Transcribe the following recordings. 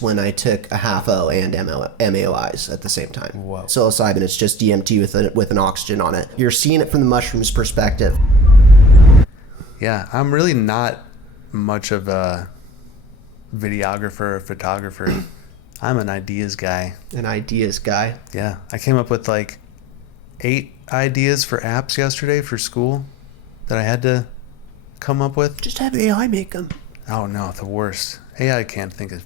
when I took a half O and MAOIs at the same time. Whoa. Psilocybin, it's just DMT with an oxygen on it. You're seeing it from the mushroom's perspective. Yeah, I'm really not much of a videographer or photographer. I'm an ideas guy. An ideas guy. Yeah, I came up with like 8 ideas for apps yesterday for school that I had to come up with. Just have AI make them. Oh no, the worst. AI can't think of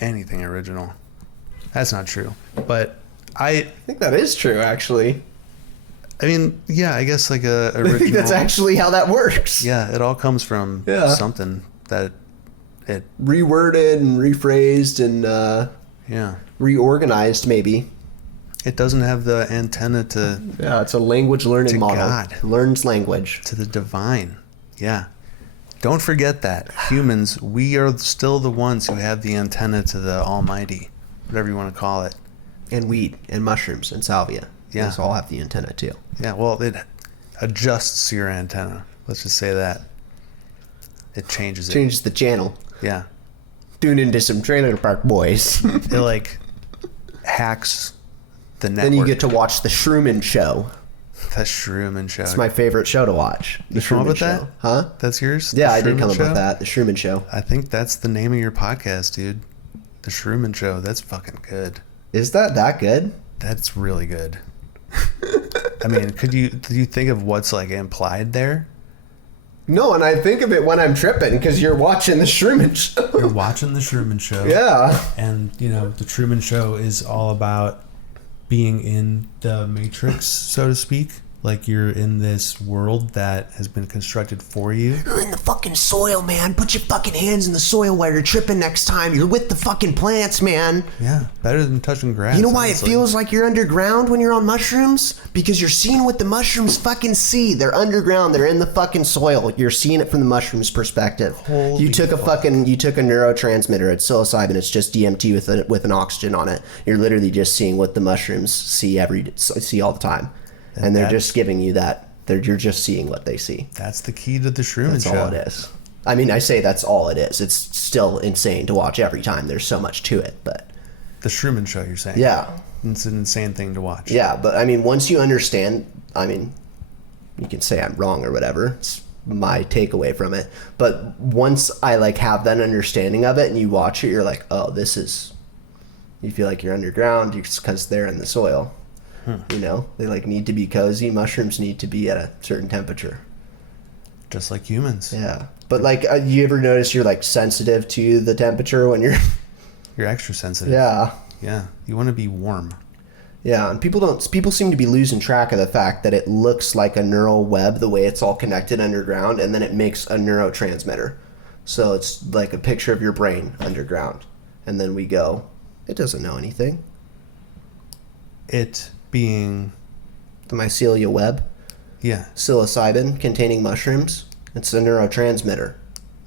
anything original. That's not true. But I think that is true, actually. I mean, yeah, I guess like a original. I think that's actually how that works. Yeah, it all comes from something that it reworded and rephrased and reorganized, maybe. It doesn't have the antenna to. Yeah, it's a language learning model. God. Learns language to the divine. Yeah. Don't forget that. Humans, we are still the ones who have the antenna to the almighty, whatever you want to call it. And weed and mushrooms and salvia. Yeah. Those all have the antenna too. Yeah, well, it adjusts your antenna. Let's just say that. It changes it. Changes the channel. Yeah. Tune into some Trailer Park Boys. It like hacks the network. Then you get to watch the Shroomin' Show. The Shroomin' Show. It's my favorite show to watch. The Shroomin' Show. That? Huh? That's yours? Yeah, I did come up with that. The Shroomin' Show. I think that's the name of your podcast, dude. The Shroomin' Show. That's fucking good. Is that good? That's really good. I mean, do you think of what's like implied there? No, and I think of it when I'm tripping because you're watching the Truman Show. You're watching the Truman Show. Yeah. And, you know, the Truman Show is all about being in the Matrix, so to speak. Like you're in this world that has been constructed for you. You're in the fucking soil, man. Put your fucking hands in the soil while you're tripping next time. You're with the fucking plants, man. Yeah, better than touching grass. You know why honestly. It feels like you're underground when you're on mushrooms? Because you're seeing what the mushrooms fucking see. They're underground. They're in the fucking soil. You're seeing it from the mushroom's perspective. Holy you took a neurotransmitter. It's psilocybin. It's just DMT with an oxygen on it. You're literally just seeing what the mushrooms see all the time. And they're just giving you that. You're just seeing what they see. That's the key to the Shroomin' Show. That's all it is. I mean, I say that's all it is. It's still insane to watch every time. There's so much to it, but... The Shroomin' Show, you're saying? Yeah. It's an insane thing to watch. Yeah, but I mean, once you understand... I mean, you can say I'm wrong or whatever. It's my takeaway from it. But once I, like, have that understanding of it and you watch it, you're like, oh, this is... You feel like you're underground because they're in the soil. You know, they like need to be cozy. Mushrooms need to be at a certain temperature, just like humans. Yeah, but like, you ever notice you're like sensitive to the temperature when you're extra sensitive. Yeah, you want to be warm. Yeah, and people seem to be losing track of the fact that it looks like a neural web the way it's all connected underground, and then it makes a neurotransmitter. So it's like a picture of your brain underground, and then we go, it doesn't know anything. It being the mycelia web, psilocybin containing mushrooms. It's a neurotransmitter.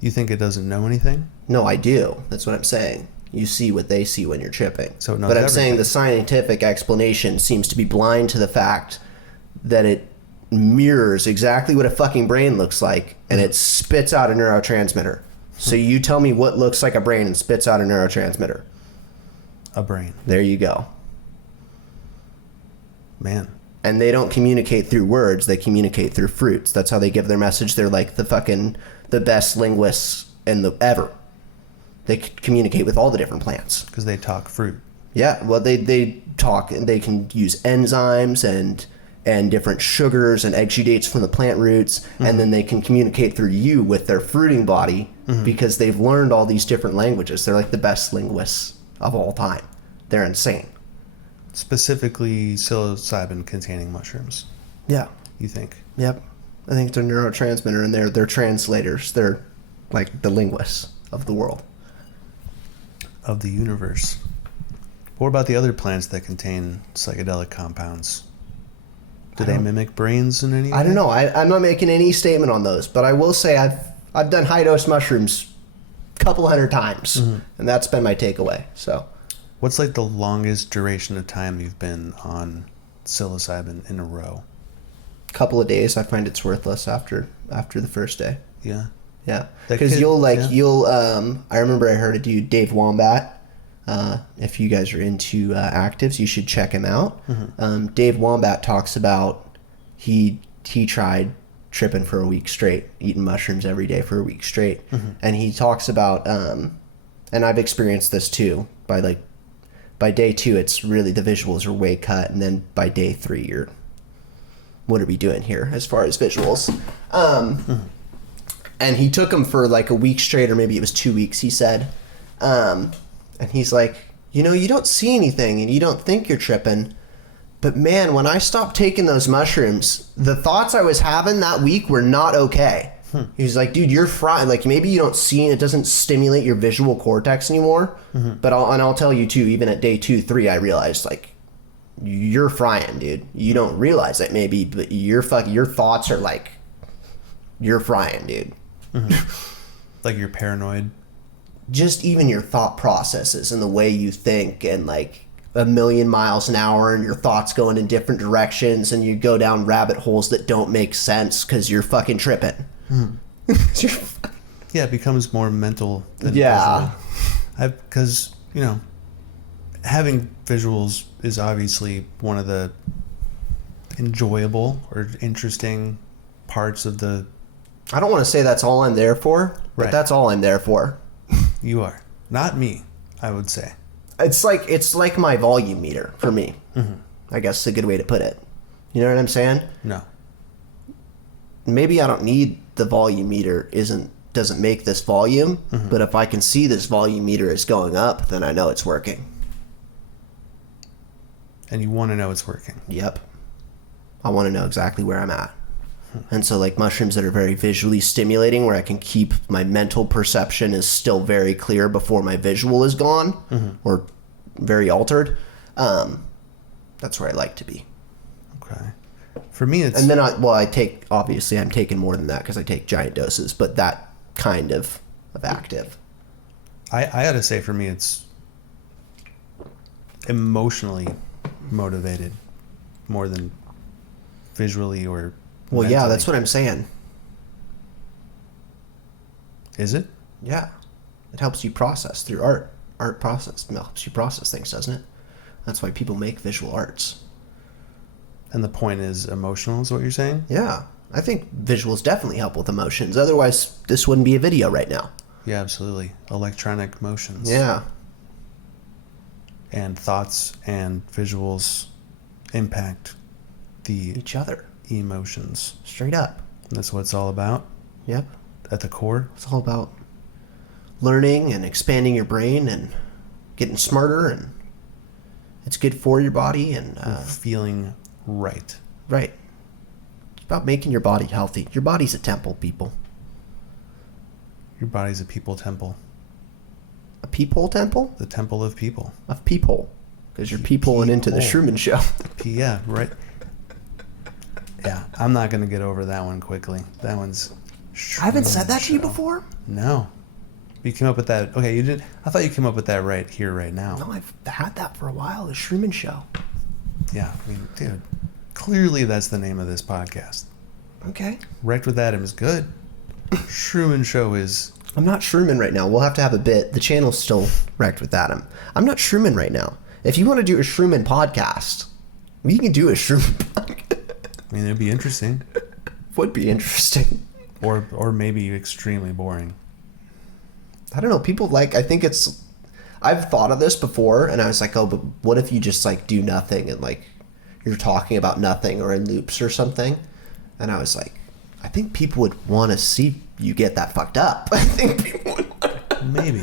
You think it doesn't know anything? No, I do. That's what I'm saying. You see what they see when you're tripping. So it knows but I'm everything. saying the scientific explanation seems to be blind to the fact that it mirrors exactly what a fucking brain looks like, and it spits out a neurotransmitter. So you tell me what looks like a brain and spits out a neurotransmitter. A brain. There you go. Man. And they don't communicate through words, they communicate through fruits. That's how they give their message. They're like the best linguists ever. They communicate with all the different plants. Because they talk fruit. Yeah, well, they talk, and they can use enzymes and different sugars and exudates from the plant roots, and then they can communicate through you with their fruiting body because they've learned all these different languages. They're like the best linguists of all time. They're insane. Specifically psilocybin containing mushrooms. Yeah. You think? Yep. I think they're neurotransmitter, and they're translators. They're like the linguists of the world. Of the universe. What about the other plants that contain psychedelic compounds? Do they mimic brains in any way? I don't know. I'm not making any statement on those, but I will say I've done high dose mushrooms a couple 100 times, and that's been my takeaway. So, what's like the longest duration of time you've been on psilocybin in a row? Couple of days. I find it's worthless after the first day. Yeah. Yeah, because I remember I heard a dude, Dave Wombat. If you guys are into actives, you should check him out. Dave Wombat talks about he tried tripping for a week straight, eating mushrooms every day for a week straight. And he talks about, and I've experienced this too, by day 2, it's really the visuals are way cut. And then by day 3, you're, what are we doing here as far as visuals? And he took him for like a week straight, or maybe it was 2 weeks, he said. And he's like, you know, you don't see anything and you don't think you're tripping. But man, when I stopped taking those mushrooms, the thoughts I was having that week were not okay. He's like, dude, you're fried. Like, maybe you don't see, it doesn't stimulate your visual cortex anymore. But I'll tell you too, even at day 2, 3, I realized, like, you're frying, dude. You don't realize it maybe, but your thoughts are like, you're frying, dude. Like you're paranoid. Just even your thought processes and the way you think, and like a million miles an hour, and your thoughts going in different directions, and you go down rabbit holes that don't make sense because you're fucking tripping. Yeah, it becomes more mental than visual. Because, you know, having visuals is obviously one of the enjoyable or interesting parts of the... I don't want to say that's all I'm there for, but that's all I'm there for. You are. Not me, I would say. It's like my volume meter for me. I guess is a good way to put it. You know what I'm saying? No. Maybe I don't need the volume meter doesn't make this volume, but if I can see this volume meter is going up, then I know it's working. And you want to know it's working. Yep. I want to know exactly where I'm at. And so like mushrooms that are very visually stimulating, where I can keep my mental perception is still very clear before my visual is gone or very altered. That's where I like to be. Okay. For me, it's... And then I'm taking more than that because I take giant doses, but that kind of active. I gotta say, for me, it's emotionally motivated more than visually or... Well, mentally. yeah, that's what I'm saying. Is it? Yeah. It helps you process through art. Art process. It helps you process things, doesn't it? That's why people make visual arts. And the point is emotional, is what you're saying? Yeah. I think visuals definitely help with emotions. Otherwise, this wouldn't be a video right now. Yeah, absolutely. Electronic motions. Yeah. And thoughts and visuals impact each other. Emotions. Straight up. That's what it's all about? Yep. At the core? It's all about learning and expanding your brain and getting smarter, and it's good for your body and feeling right. Right. It's about making your body healthy. Your body's a temple, people. Your body's a people temple. A peephole temple? The temple of people. Of peephole. Because you're peepholing into the Truman Show. Yeah, right. Yeah, I'm not going to get over that one quickly. That one's... I haven't said that to you before? No. You came up with that... Okay, you did... I thought you came up with that right here, right now. No, I've had that for a while. The Truman Show. Yeah, I mean, dude. Clearly that's the name of this podcast. Okay. Wrekt with Adam is good. Truman Show is... I'm not Truman right now. We'll have to have a bit. The channel's still Wrekt with Adam. I'm not Truman right now. If you want to do a Truman podcast, we can do a Truman podcast. I mean, it'd be interesting. Would be interesting. Or maybe extremely boring. I don't know. People I think it's... I've thought of this before, and I was like, oh, but what if you just, like, do nothing, and, like, you're talking about nothing or in loops or something? And I was like, I think people would want to see you get that fucked up. I think people would Maybe.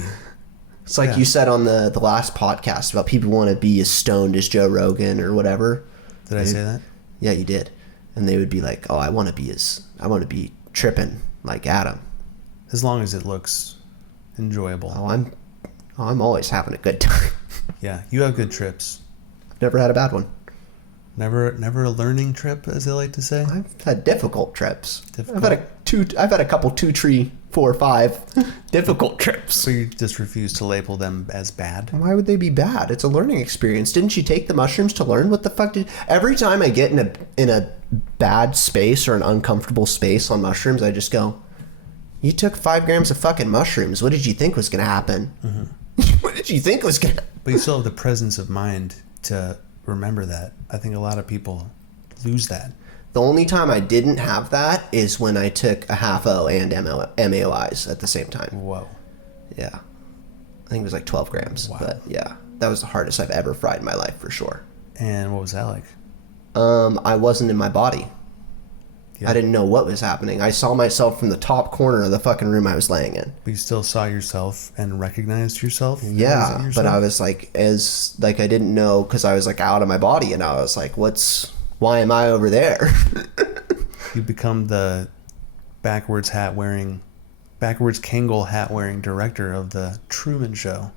It's like you said on the last podcast about people want to be as stoned as Joe Rogan or whatever. Did I say that? Yeah, you did. And they would be like, oh, I want to be tripping like Adam. As long as it looks enjoyable. Oh, I'm always having a good time. Yeah, you have good trips. I've never had a bad one. Never a learning trip, as they like to say. I've had difficult trips. Difficult. I've had a couple 2, 3, 4, 5 difficult trips. So you just refuse to label them as bad? Why would they be bad? It's a learning experience. Didn't you take the mushrooms to learn? What the fuck every time I get in a bad space or an uncomfortable space on mushrooms, I just go, you took 5 grams of fucking mushrooms. What did you think was going to happen? Mm-hmm. What did you think was going to But you still have the presence of mind to remember that. I think a lot of people lose that. The only time I didn't have that is when I took a half O and MAOIs at the same time. Whoa. Yeah. I think it was like 12 grams. Wow. But yeah, that was the hardest I've ever fried in my life for sure. And what was that like? I wasn't in my body. Yeah. I didn't know what was happening. I saw myself from the top corner of the fucking room I was laying in. But you still saw yourself and recognized yourself? Yeah, but I was like, I didn't know because I was like out of my body, and I was like, why am I over there? You become the backwards Kangol hat wearing director of the Truman Show.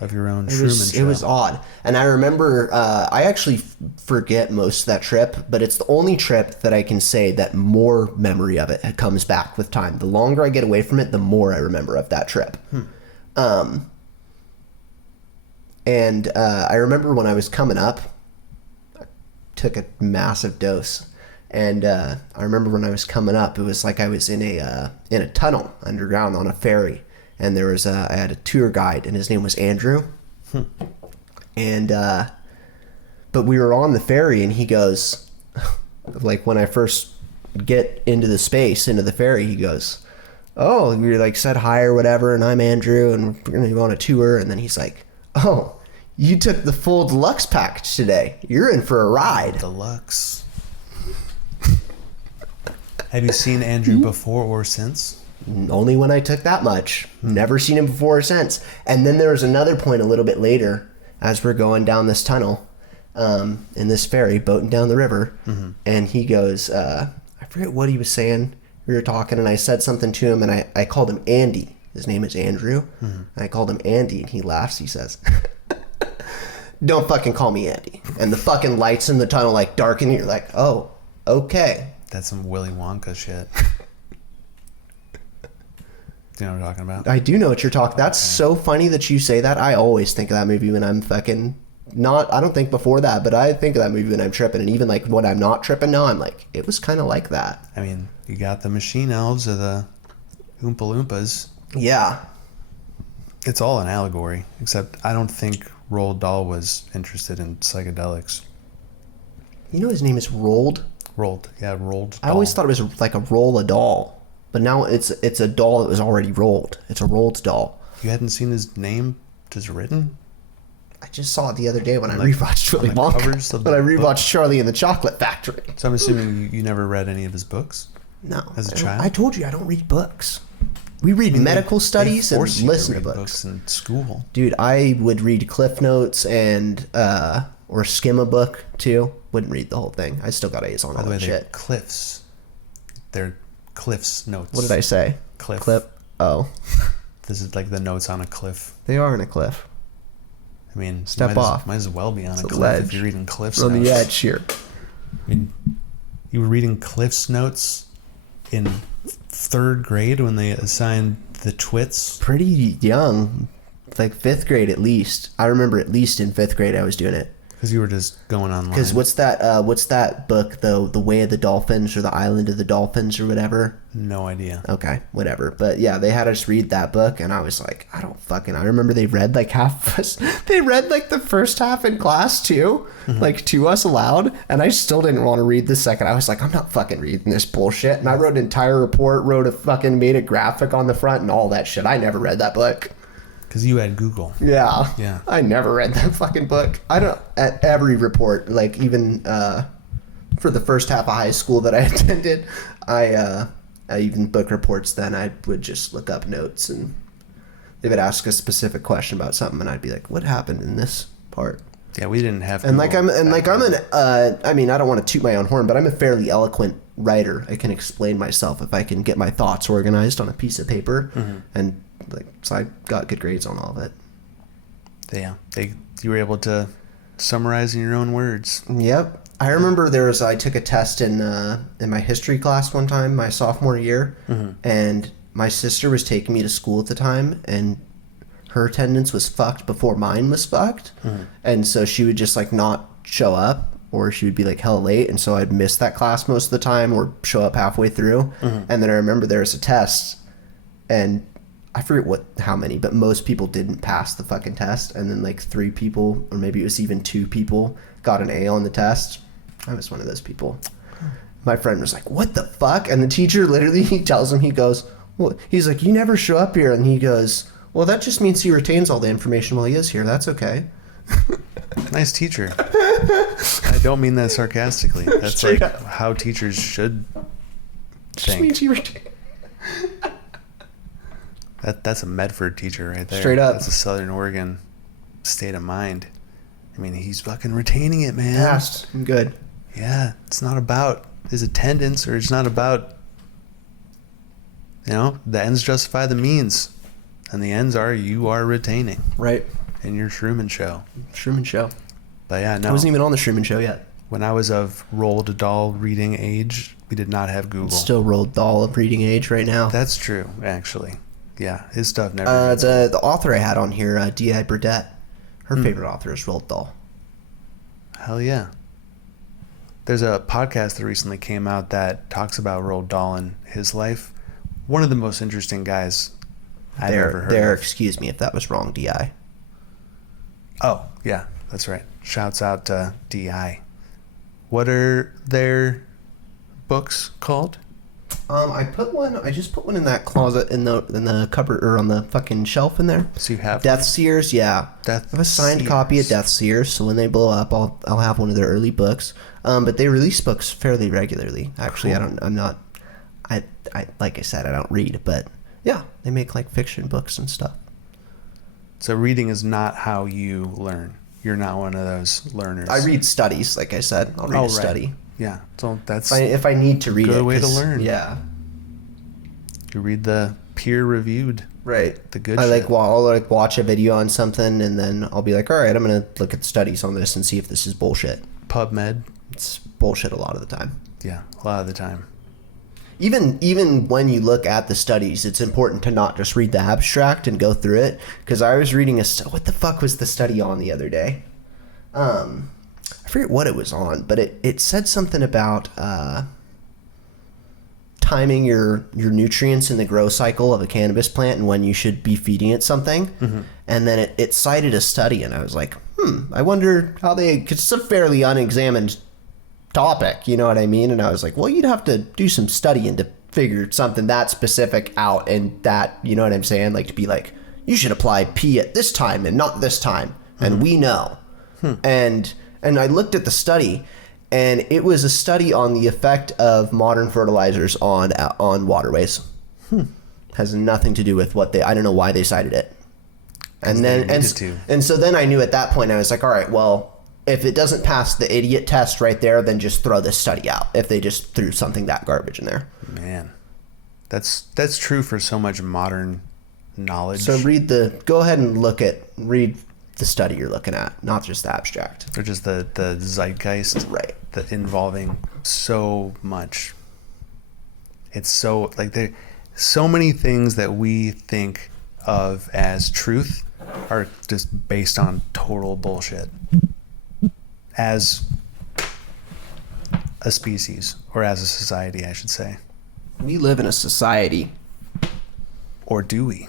Of your own Truman Show. It was odd. And I remember, I actually forget most of that trip, but it's the only trip that I can say that more memory of it comes back with time. The longer I get away from it, the more I remember of that trip. And I remember when I was coming up, I took a massive dose. And I remember when I was coming up, it was like I was in a tunnel underground on a ferry. And there was I had a tour guide, and his name was Andrew. And but we were on the ferry, and he goes, like when I first get into the ferry, he goes, "Oh, we like said hi or whatever, and I'm Andrew, and we're gonna go on a tour." And then he's like, "Oh, you took the full deluxe package today. You're in for a ride." Deluxe. Have you seen Andrew before or since? Only when I took that much. Never seen him before or since. And then there was another point a little bit later as we're going down this tunnel in this ferry, boating down the river. And he goes, I forget what he was saying. We were talking, and I said something to him, and I called him Andy. His name is Andrew. And I called him Andy, and he laughs. He says, "Don't fucking call me Andy." And the fucking lights in the tunnel like darken. You're like, oh, okay. That's some Willy Wonka shit. Do you know what I'm talking about? I do know what you're talking. That's so funny that you say that. I always think of that movie when I'm fucking not. I don't think before that, but I think of that movie when I'm tripping. And even like when I'm not tripping now, I'm like, it was kind of like that. I mean, you got the machine elves or the Oompa Loompas. Yeah. It's all an allegory, except I don't think Roald Dahl was interested in psychedelics. You know his name is Roald? Roald Dahl. I always thought it was like a roll a doll. But now it's a doll that was already rolled. It's a rolled doll. You hadn't seen his name just written? I just saw it the other day when I rewatched Willy Wonka. When I rewatched Charlie and the Chocolate Factory. So I'm assuming you never read any of his books? No. As a child? I told you I don't read books. We read medical studies and listen to books in school. Dude, I would read Cliff Notes and or skim a book too. Wouldn't read the whole thing. I still got A's on all that shit. Cliffs. They're Cliff's notes. What did I say? Clip. Oh. This is like the notes on a cliff. They are in a cliff. I mean, step off. Might as well be on a cliff ledge. If you're reading Cliff's on notes. The edge here. I mean, you were reading Cliff's notes in 3rd grade when they assigned the twits? Pretty young. Like 5th grade at least. I remember at least in 5th grade I was doing it. Because you were just going online. Because what's that book, the Way of the Dolphins or the Island of the Dolphins or whatever? No idea. Okay, whatever. But yeah, they had us read that book, and I was like, I remember they read like they read like the first half in class too, like to us aloud, and I still didn't want to read the second. I was like, I'm not fucking reading this bullshit. And I wrote an entire report, made a graphic on the front and all that shit. I never read that book. Because you had Google. Yeah. I never read that fucking book. At every report, like even for the first half of high school that I attended, I even book reports then, I would just look up notes and they would ask a specific question about something and I'd be like, what happened in this part? Yeah, we didn't have Google. I mean, I don't want to toot my own horn, but I'm a fairly eloquent writer. I can explain myself if I can get my thoughts organized on a piece of paper and so I got good grades on all of it. Yeah, you were able to summarize in your own words. Yep. I remember I took a test in my history class one time, my sophomore year, and my sister was taking me to school at the time, and her attendance was fucked before mine was fucked, and so she would just like not show up, or she would be like hella late, and so I'd miss that class most of the time, or show up halfway through, and then I remember there was a test, and I forget how many, but most people didn't pass the fucking test, and then like 3 people, or maybe it was even 2 people, got an A on the test. I was one of those people. My friend was like, "What the fuck?" And the teacher literally, he tells him, he goes, "Well," he's like, "You never show up here," and he goes, "Well, that just means he retains all the information while he is here. That's okay." Nice teacher. I don't mean that sarcastically. That's Straight like up. how teachers should Just think. means he retains. That's a Medford teacher right there. Straight up. That's a Southern Oregon state of mind. I mean, he's fucking retaining it, man. Passed. I'm good. Yeah, it's not about his attendance, or it's not about, the ends justify the means. And the ends are you are retaining Right. in your Truman Show. Truman Show. But yeah, I no. wasn't even on the Truman Show yet. When I was of Roald Dahl reading age, we did not have Google. Still Roald Dahl of reading age right now. That's true, actually. Yeah, his stuff never. The author I had on here, D.I. Burdett, her favorite author is Roald Dahl. Hell yeah. There's a podcast that recently came out that talks about Roald Dahl and his life. One of the most interesting guys I've ever heard of. Excuse me if that was wrong, D.I. Oh, yeah, that's right. Shouts out to D.I. What are their books called? I just put one in that closet in the cupboard, or on the fucking shelf in there. So you have Death Seers, yeah. I have a signed copy of Death Seers, so when they blow up, I'll have one of their early books. But they release books fairly regularly. Actually, Cool. I like I said, I don't read, but yeah, they make like fiction books and stuff. So reading is not how you learn. You're not one of those learners. I read studies, like I said. I'll read a study. Yeah, so that's If I need to read it. good way to 'cause- learn. Yeah. You read the peer-reviewed, Right. the good I'll shit. watch a video on something, and then I'll be like, all right, I'm going to look at studies on this and see if this is bullshit. PubMed. It's bullshit a lot of the time. Yeah, a lot of the time. Even when you look at the studies, it's important to not just read the abstract and go through it. Because I was reading what the fuck was the study on the other day? I forget what it was on, but it said something about timing your nutrients in the grow cycle of a cannabis plant and when you should be feeding it something. Mm-hmm. And then it cited a study, and I was like, I wonder how because it's a fairly unexamined topic, you know what I mean? And I was like, well, you'd have to do some studying to figure something that specific out, and that, you know what I'm saying? Like, to be like, you should apply P at this time and not this time. And we know. And I looked at the study, and it was a study on the effect of modern fertilizers on waterways. Has nothing to do with I don't know why they cited it. And so then I knew at that point, I was like, all right, well, if it doesn't pass the idiot test right there, then just throw this study out. If they just threw something that garbage in there. Man, that's true for so much modern knowledge. So go ahead and read the study you're looking at, not just the abstract. Or just the zeitgeist. Right. Involving so much. It's so, like, there so many things that we think of as truth are just based on total bullshit. As a species, or as a society, I should say. We live in a society. Or do we?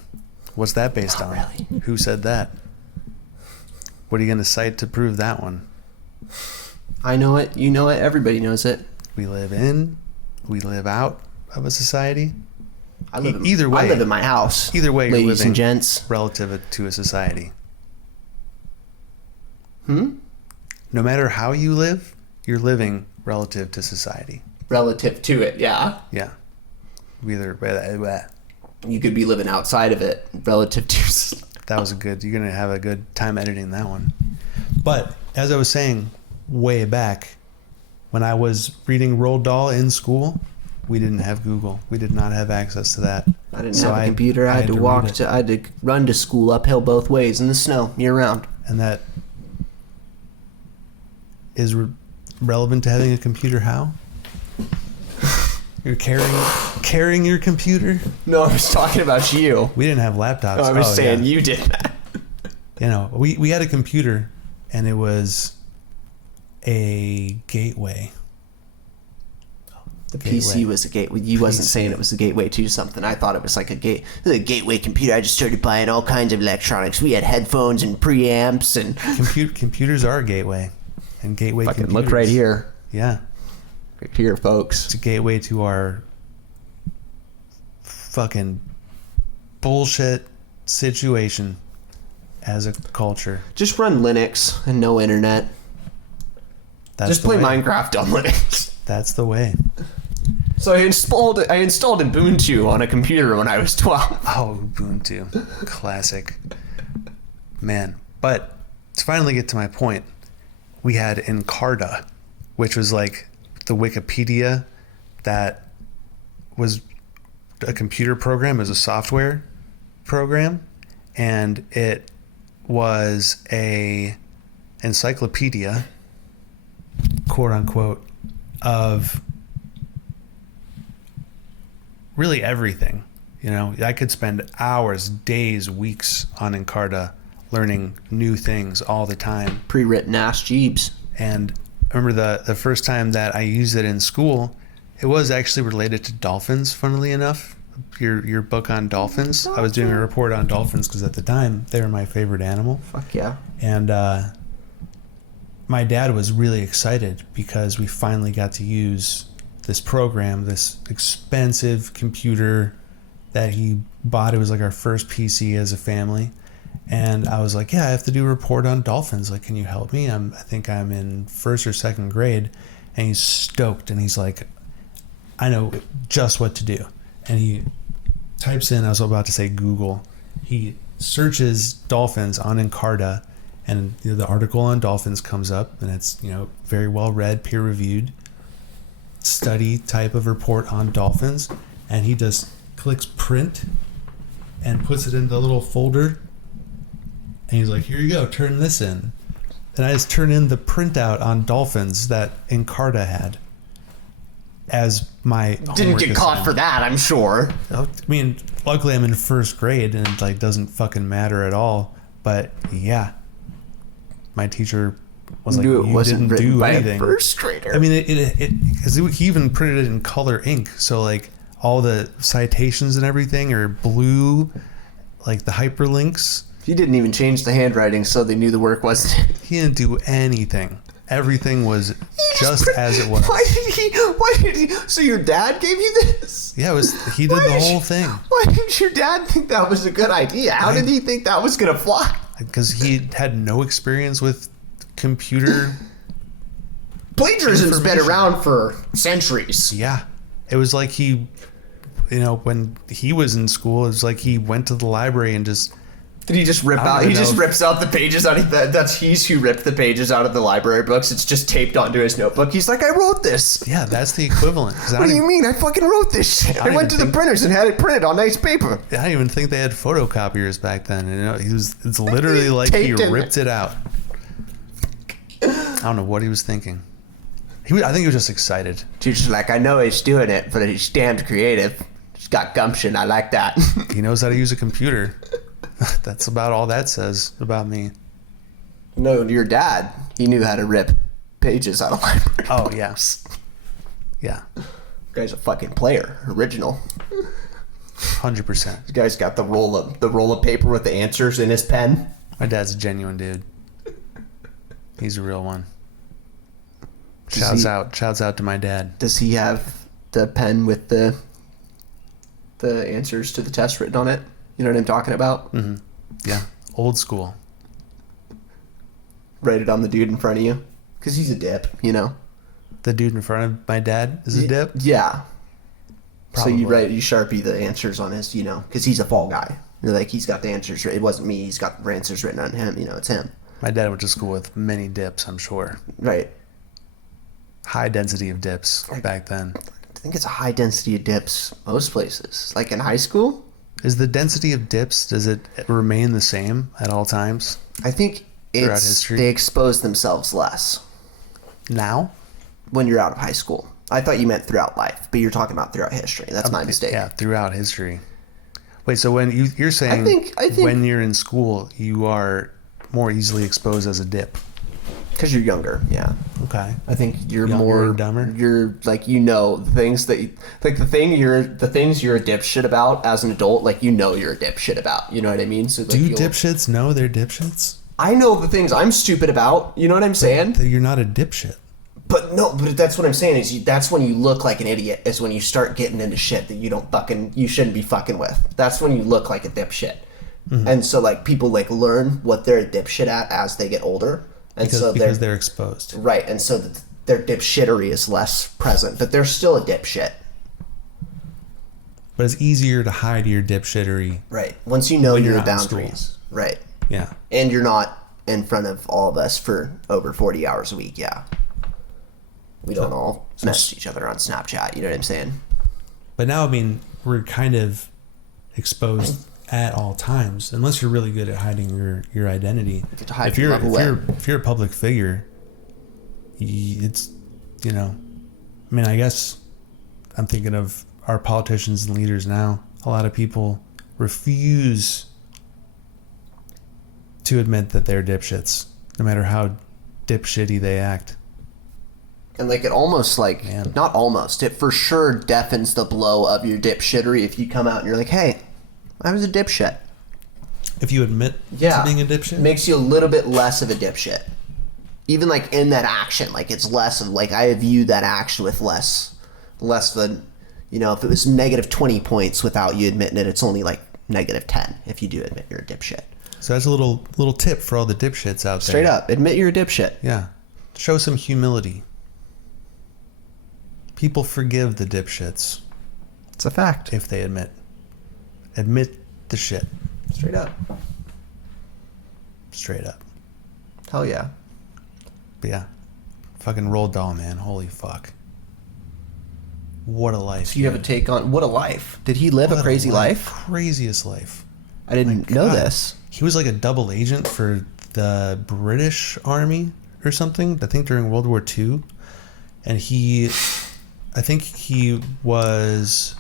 What's that based Not on? really. Who said that? What are you going to cite to prove that one? I know it. You know it. Everybody knows it. We live out of a society. Either way, I live in my house. Either way, ladies you're living and gents, relative to a society. No matter how you live, you're living relative to society. Relative to it, yeah. Yeah. You could be living outside of it, relative to. That was you're going to have a good time editing that one. But as I was saying way back, when I was reading Roald Dahl in school, we didn't have Google. We did not have access to that. I didn't have a computer. I had to run to school uphill both ways in the snow year round. And that is relevant to having a computer. How? You're carrying your computer? No, I was talking about you. We didn't have laptops. No, I was saying you did that. We had a computer, and it was a gateway. The PC was a gateway. You wasn't saying it was a gateway to something. I thought it was like a gateway computer. I just started buying all kinds of electronics. We had headphones and preamps and computers are a gateway, and gateway. Fucking computers. look right here. Yeah, right here, folks. It's a gateway to our fucking bullshit situation as a culture. Just run Linux and no internet. Just play Minecraft on Linux. That's the way. So I installed Ubuntu on a computer when I was 12. Oh, Ubuntu. Classic. Man. But to finally get to my point, we had Encarta, which was like the Wikipedia that was a computer program, as a software program, and it was a encyclopedia, quote unquote, of really everything. You know, I could spend hours, days, weeks on Encarta learning new things all the time. Pre-written Ask Jeeves. And I remember the first time that I used it in school, it was actually related to dolphins, funnily enough. Your book on dolphins. I was doing a report on dolphins because at the time they were my favorite animal. Fuck yeah. And my dad was really excited because we finally got to use this program, this expensive computer that he bought. It was like our first PC as a family. And I was like, yeah, I have to do a report on dolphins. Like, can you help me? I think I'm in first or second grade. And he's stoked. And he's like, I know just what to do. And he types in, I was about to say Google. He searches dolphins on Encarta. And the article on dolphins comes up. And it's, very well read, peer reviewed study type of report on dolphins. And he just clicks print and puts it in the little folder. And he's like, here you go, turn this in. And I just turn in the printout on dolphins that Encarta had as my Didn't get caught for that, I'm sure. I mean, luckily I'm in first grade and it doesn't fucking matter at all. But yeah, my teacher was like, knew it wasn't didn't do by anything. A first grader. I mean, because he even printed it in color ink. So all the citations and everything are blue, like the hyperlinks. He didn't even change the handwriting, so they knew the work wasn't. He didn't do anything. Everything was just as it was. Why did he? So your dad gave you this? Yeah, he did the whole thing. Why did your dad think that was a good idea? How did he think that was going to fly? Because he had no experience with computer. Plagiarism's been around for centuries. Yeah. It was like he, when he was in school, it was like he went to the library and just... Did he just rip out? He just rips out the pages out of he's who ripped the pages out of the library books. It's just taped onto his notebook. He's like, I wrote this. Yeah, that's the equivalent. What do you mean? I fucking wrote this shit. I went to the printers and had it printed on nice paper. I don't even think they had photocopiers back then. It's literally like he ripped it out. I don't know what he was thinking. I think he was just excited. Teacher's like, I know he's doing it, but he's damned creative. He's got gumption. I like that. He knows how to use a computer. That's about all that says about me. No, your dad, he knew how to rip pages out of libraries. Oh, yes. Yeah. This guy's a fucking player. Original. 100%. This guy's got the roll of paper with the answers in his pen. My dad's a genuine dude. He's a real one. Shouts out to my dad. Does he have the pen with the answers to the test written on it? You know what I'm talking about? Mm-hmm. Yeah. Old school. Write it on the dude in front of you. Because he's a dip, The dude in front of my dad is a dip? Yeah. Probably. So you Sharpie the answers on his, because he's a fall guy. He's got the answers. It wasn't me. He's got the answers written on him. It's him. My dad went to school with many dips, I'm sure. Right. High density of dips back then. I think it's a high density of dips most places. Like in high school? Is the density of dips, does it remain the same at all times? I think they expose themselves less. Now? When you're out of high school. I thought you meant throughout life, but you're talking about throughout history. That's my mistake. Yeah, throughout history. Wait, so when you're saying I think when you're in school, you are more easily exposed as a dip? Because you're younger, yeah. Okay. I think you're Younger more and dumber? You're like, you know, the things that like the things you're a dipshit about as an adult, like, you know, you're a dipshit about. You know what I mean? So like, Do dipshits know they're dipshits? I know the things I'm stupid about. You know what I'm saying? You're not a dipshit. But no, but that's what I'm saying is that's when you look like an idiot. Is when you start getting into shit that you shouldn't be fucking with. That's when you look like a dipshit. Mm-hmm. And so like people like learn what they're a dipshit at as they get older. And because they're exposed. Right, and so their dipshittery is less present, but they're still a dipshit. But it's easier to hide your dipshittery. Right, once you know when you're your not in boundaries. school. Right. Yeah. And you're not in front of all of us for over 40 hours a week, yeah. We don't all message each other on Snapchat, you know what I'm saying? But now, I mean, we're kind of exposed at all times, unless you're really good at hiding your identity. If you're a public figure, it's, you know, I mean, I guess I'm thinking of our politicians and leaders now. A lot of people refuse to admit that they're dipshits, no matter how dipshitty they act. And like it almost like, not almost, it for sure deafens the blow of your dipshittery if you come out and you're like, hey, I was a dipshit. If you admit to being a dipshit? It makes you a little bit less of a dipshit. Even like in that action, like it's less of like, I view that action with less than, you know, if it was negative 20 points without you admitting it, it's only like negative 10 if you do admit you're a dipshit. So that's a little tip for all the dipshits out there. Straight up, admit you're a dipshit. Yeah. Show some humility. People forgive the dipshits. It's a fact. If they admit the shit. Straight up. Straight up. Hell yeah. But yeah. Fucking Roald Dahl, man. Holy fuck. What a life. So you have a take on what a life. Did he live a crazy life? Craziest life. I didn't know this. He was like a double agent for the British Army or something, I think during World War II. And I think he was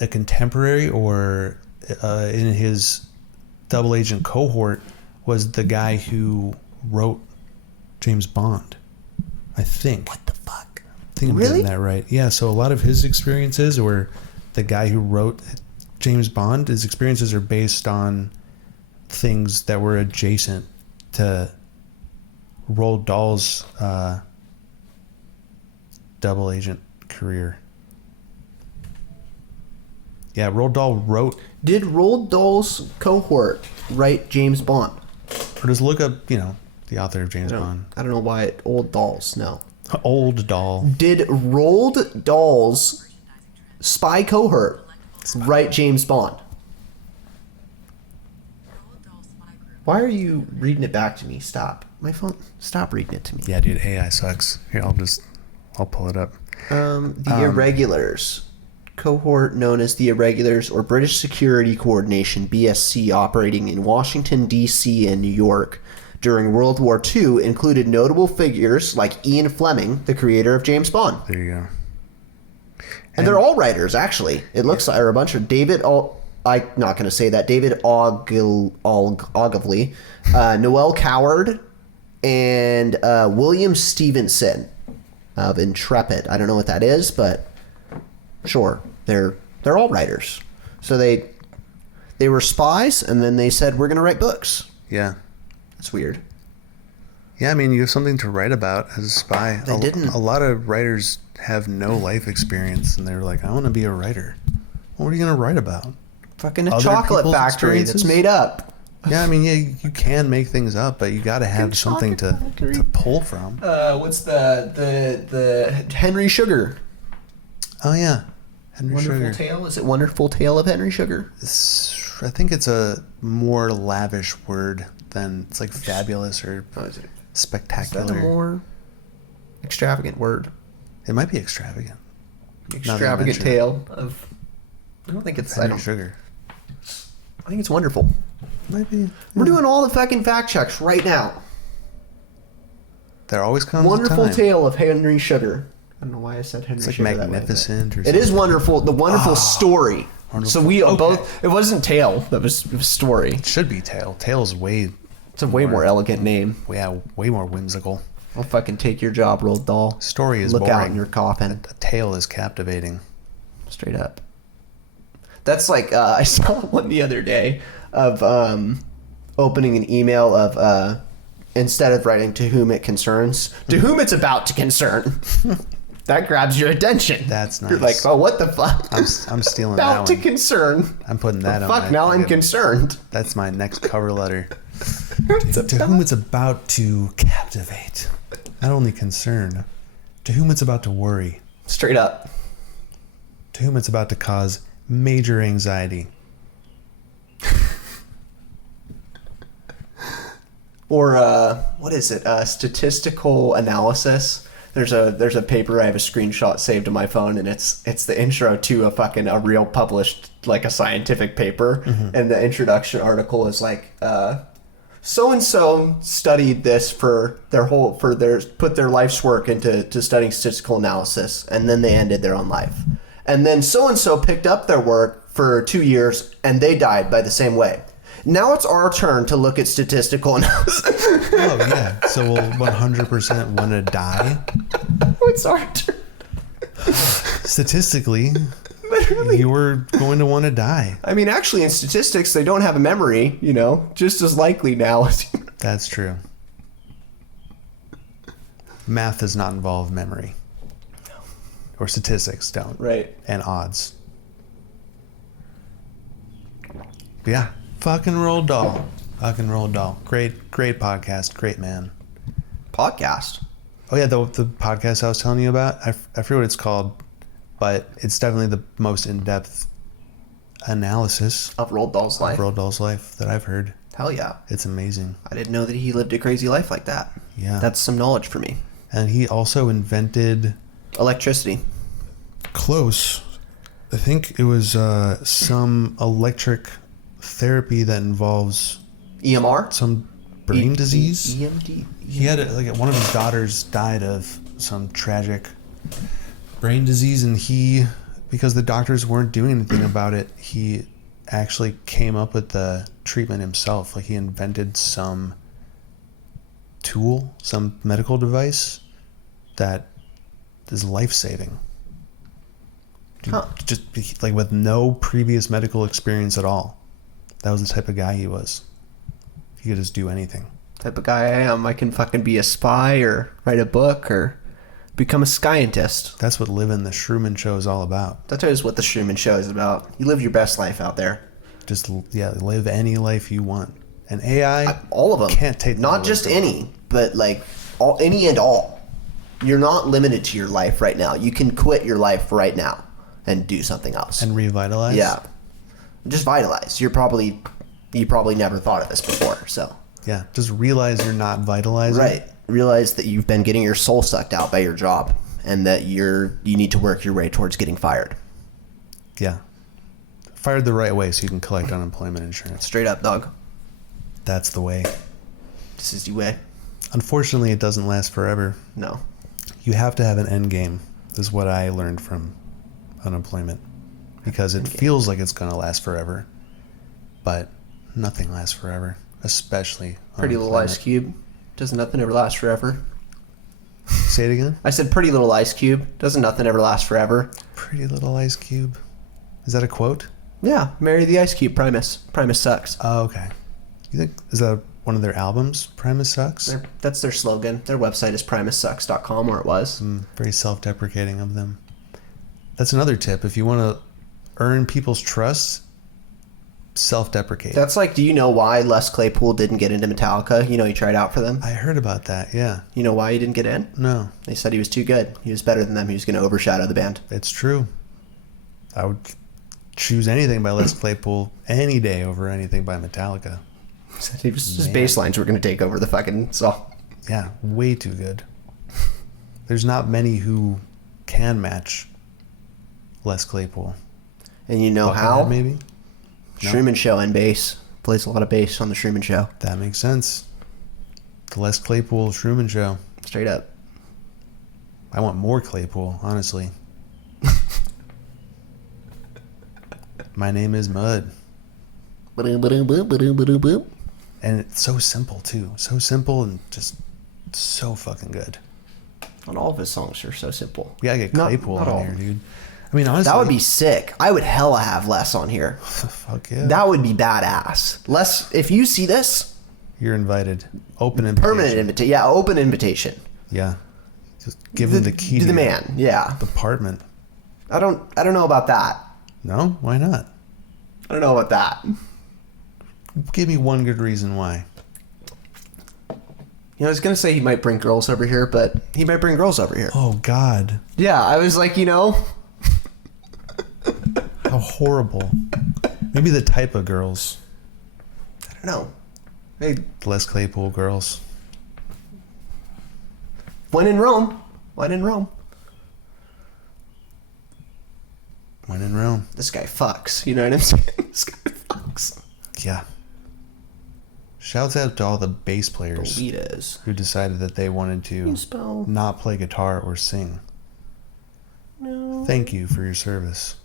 a contemporary, or in his double agent cohort was the guy who wrote James Bond, I think. What the fuck? I think I'm getting that right. Yeah, so a lot of his experiences, or the guy who wrote James Bond, his experiences are based on things that were adjacent to Roald Dahl's double agent career. Yeah, Roald Dahl wrote... Did Roald Dahl's cohort write James Bond? Or just look up, you know, the author of James Bond. I don't know why Old Dahl's, no. Old Dahl. Did Roald Dahl's spy cohort write James Bond? Why are you reading it back to me? Stop. My phone. Stop reading it to me. Yeah, dude, AI sucks. Here, I'll pull it up. The Irregulars. Cohort known as the Irregulars, or British Security Coordination, BSC, operating in Washington, D.C. and New York during World War II, included notable figures like Ian Fleming, the creator of James Bond. There you go. And they're all writers, actually. It looks like, or a bunch of I'm not going to say that. David Ogilvy, Noel Coward, and William Stevenson of Intrepid. I don't know what that is, but sure, they're all writers. So they were spies, and then they said, we're going to write books. Yeah. That's weird. Yeah, I mean, you have something to write about as a spy. A lot of writers have no life experience, and they're like, I want to be a writer. What are you going to write about? Fucking a chocolate factory that's made up. Yeah, I mean, yeah, you can make things up, but you got to have something to pull from. What's the Henry Sugar? Oh yeah, Henry Wonderful Sugar. Tale? Is it Wonderful Tale of Henry Sugar? I think it's a more lavish word than it's like fabulous or spectacular. Is that a more extravagant word? It might be extravagant. Extravagant tale of. I don't think it's Henry Sugar. I think it's wonderful. Might be. We're doing all the fucking fact checks right now. There always comes Wonderful a time. Tale of Henry Sugar. I don't know why I said Henry Sugar. It's like magnificent or it something. is wonderful. The wonderful story. Wonderful. So we both. It wasn't tale. It was story. It should be tale. Tale's way It's a way more elegant name. Yeah, way more whimsical. I'll fucking take your job, Roald Dahl. Story is Look boring. out in your coffin. The tale is captivating. Straight up. That's like, I saw one the other day of opening an email of, instead of writing to whom it concerns, to whom it's about to concern. That grabs your attention. That's nice. You're like, oh, what the fuck? I'm stealing about that to one. concern. I'm putting that on. Fuck, now I'm concerned. That's my next cover letter. To whom it's about to captivate. Not only concern. To whom it's about to worry. Straight up. To whom it's about to cause major anxiety. Or what is it? Statistical analysis. There's a paper, I have a screenshot saved on my phone, and it's the intro to a real published, like, a scientific paper. Mm-hmm. And the introduction article is like, so and so studied this put their life's work into studying statistical analysis, and then they ended their own life. And then so and so picked up their work for 2 years, and they died by the same way. Now it's our turn to look at statistical analysis. Oh, yeah. So we'll 100% want to die. It's our turn. Statistically, Literally. you were going to want to die. I mean, actually, in statistics, they don't have a memory, just as likely now. That's true. Math does not involve memory. Or statistics don't. Right. And odds. But yeah. Fucking Roald Dahl. Fucking Roald Dahl. Great podcast. Great man. Podcast? Oh, yeah, the podcast I was telling you about. I forget what it's called, but it's definitely the most in-depth analysis Of Roald Dahl's life? of Roald Dahl's life that I've heard. Hell yeah. It's amazing. I didn't know that he lived a crazy life like that. Yeah. That's some knowledge for me. And he also invented... Electricity. Close. I think it was some electric therapy that involves EMR? some brain disease. EMD? He had one of his daughters died of some tragic brain disease, and because the doctors weren't doing anything about it, he actually came up with the treatment himself. Like, he invented some tool, some medical device that is life-saving. Huh. Just like with no previous medical experience at all. That was the type of guy he was. He could just do anything. Type of guy I am. I can fucking be a spy or write a book or become a scientist. That's what living the Shrooman Show is all about. That is what the Schumann Show is about. You live your best life out there. Just, live any life you want. And AI, all of them. can't take that not away just from any, but like any and all. You're not limited to your life right now. You can quit your life right now and do something else. and revitalize. Yeah. Just vitalize. You probably never thought of this before, so. Yeah, just realize you're not vitalizing. Right. Realize that you've been getting your soul sucked out by your job and that you need to work your way towards getting fired. Yeah. Fired the right way so you can collect unemployment insurance. Straight up, dog. That's the way. This is the way. Unfortunately, it doesn't last forever. No. You have to have an end game. This is what I learned from unemployment. Because it feels like it's going to last forever. But nothing lasts forever. Especially Pretty Little Ice Cube. Doesn't nothing ever last forever? Say it again? I said Pretty Little Ice Cube. Doesn't nothing ever last forever? Pretty Little Ice Cube. Is that a quote? Yeah. Marry the Ice Cube, Primus. Primus sucks. Oh, okay. You think, is that one of their albums? Primus Sucks? That's their slogan. Their website is primussucks.com, or it was. Very self-deprecating of them. That's another tip. If you want to earn people's trust, self-deprecate. That's like, do you know why Les Claypool didn't get into Metallica? He tried out for them. I heard about that, yeah. You know why he didn't get in? No, They said he was too good. He was better than them. He was going to overshadow the band. it's true. I would choose anything by Les Claypool any day over anything by Metallica. His bass lines were going to take over the fucking song. Yeah, way too good. There's not many who can match Les Claypool. And you know Buckethead, how? maybe? No. Schumann Show and bass. Plays a lot of bass on the Schumann Show. That makes sense. The Les Claypool Shrooman Show. Straight up. I want more Claypool, honestly. My name is Mud. Ba-doom, ba-doom, boop, ba-doom, ba-doom, boop. And it's so simple too. So simple and just so fucking good. And all of his songs are so simple. Yeah, I get Claypool not on all. here, dude. I mean, honestly, That would be sick. I would hella have Les on here. fuck yeah. That would be badass. Les, if you see this, You're invited. Open invitation. permanent invitation. Yeah, open invitation. Yeah. Just give him the key to the your man. Yeah. apartment. I don't know about that. No? Why not? I don't know about that. Give me one good reason why. I was gonna say he might bring girls over here, but he might bring girls over here. Oh, God. Yeah, I was like, How horrible. Maybe the type of girls. I don't know. Hey, Les Claypool girls. when in Rome. When in Rome. When in Rome. This guy fucks. You know what I'm saying? This guy fucks. Yeah. Shouts out to all the bass players Bolitas. who decided that they wanted to You spell? not play guitar or sing. No. Thank you for your service,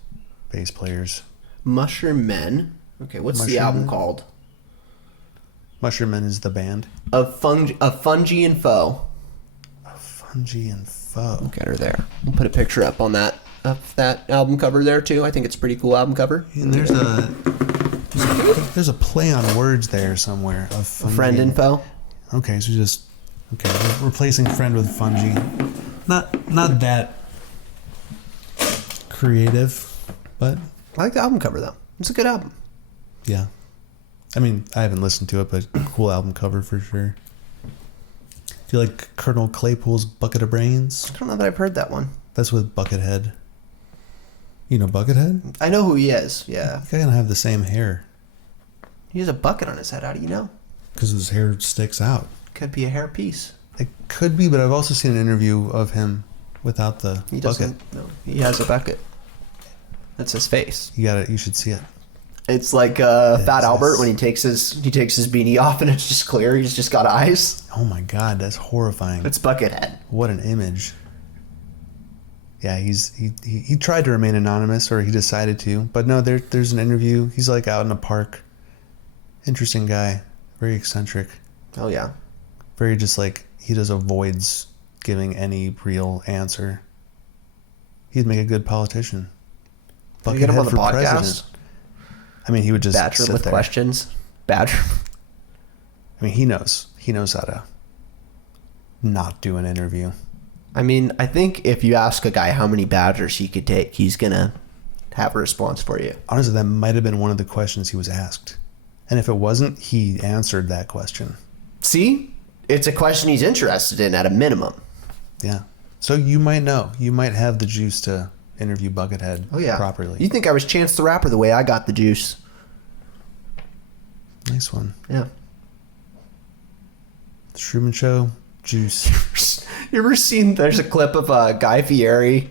bass players. Mushroom Men. Okay, what's the Mushroom album Men? called? Mushroom Men is the band. Of Fungi and Foe. Fungi and Foe. Look at her there. We'll put a picture up on that album cover there too. I think it's a pretty cool album cover. And there's a play on words there somewhere. Of fungi Friend info. Okay, so we're replacing friend with fungi. Not that creative, but I like the album cover though. It's a good album. yeah. I mean, I haven't listened to it, but cool album cover for sure. Do you like Colonel Claypool's Bucket of Brains? I don't know that I've heard that one. That's with Buckethead. You know Buckethead? I know who he is. Yeah. He's gonna have the same hair He has a bucket on his head. How do you know? because his hair sticks out. Could be a hair piece. It could be, but I've also seen an interview of him without the He bucket. doesn't. No, he has a bucket. That's his face. You should see it. It's like Fat Albert when he takes his beanie off and it's just clear. He's just got eyes. Oh my god, that's horrifying. It's Buckethead. What an image. Yeah, he tried to remain anonymous, or he decided to, but no, there's an interview. He's like out in a park. Interesting guy, very eccentric. Oh yeah. Very just like he just avoids giving any real answer. He'd make a good politician. Can you get him on the podcast? president. I mean, he would just Badger sit with there. questions. Badger. I mean, he knows how to not do an interview. I mean, I think if you ask a guy how many Badgers he could take, he's gonna have a response for you. Honestly, that might have been one of the questions he was asked. And if it wasn't, he answered that question. See? It's a question he's interested in at a minimum. Yeah. So you might know. You might have the juice to interview Buckethead Oh yeah. properly. You think I was Chance the Rapper the way I got the juice? Nice one. Yeah. The Truman Show, juice. You ever seen? There's a clip of Guy Fieri,